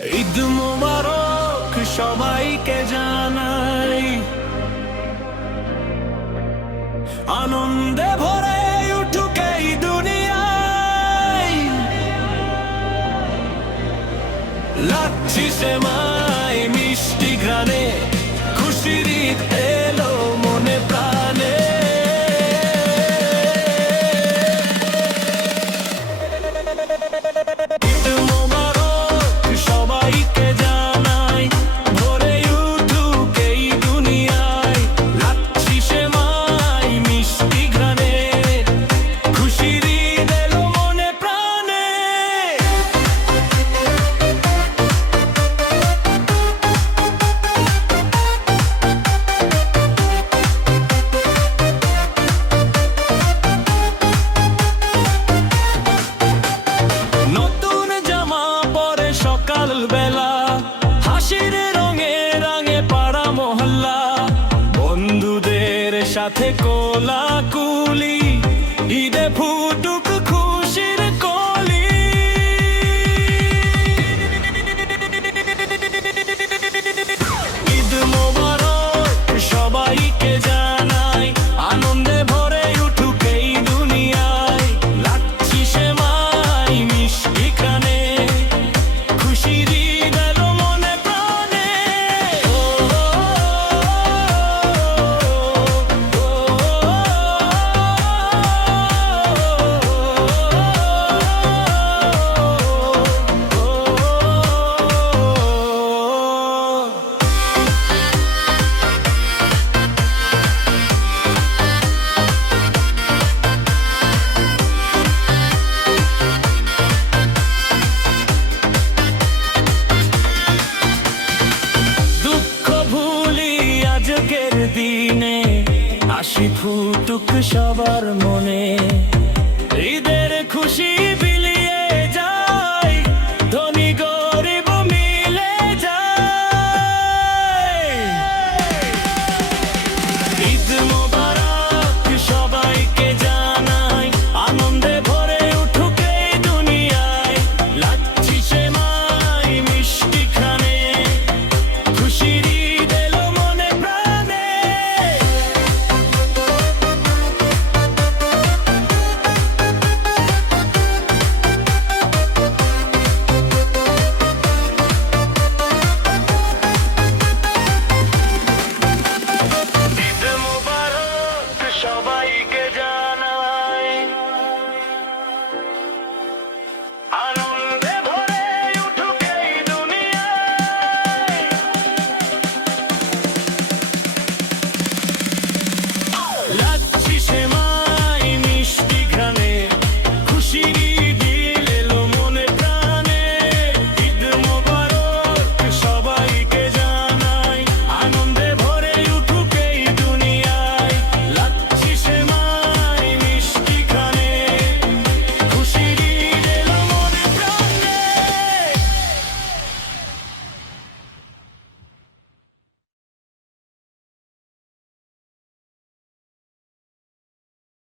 ঈদ মোবারক সবাইকে জানাই, আনন্দে ভরে উঠুক এই দুনিয়ায়। লাচ্ছি সেমাই মিষ্টি ঘ্রাণে, খুশির ঈদ এলো মনে প্রাণে। ঈদ মোবারক সবাইকে জানাই, ভরে উঠুক এই দুনিয়ায়। লাচ্ছি সেমাই মিষ্টি ঘ্রাণে, খুশির ঈদ এলো মনে প্রাণে। নতুন জামা পরে সকাল বেলা, হাসির রঙে রঙে পাড়া মহল্লা। বন্ধুদের সাথে কোলাকুলি, ঈদে ফুটুক খুশির কলি। ঈদ মোবারক সবাইকে জানাই, আনন্দে ভরে উঠুক এই দুনিয়ায়। লাচ্ছি সেমাই মিষ্টি ঘ্রাণে, খুশির ঈদ এলো মনে প্রাণে। দুঃখ ভুলি আজকের দিনে, হাসি ফুটুক সবার মনে।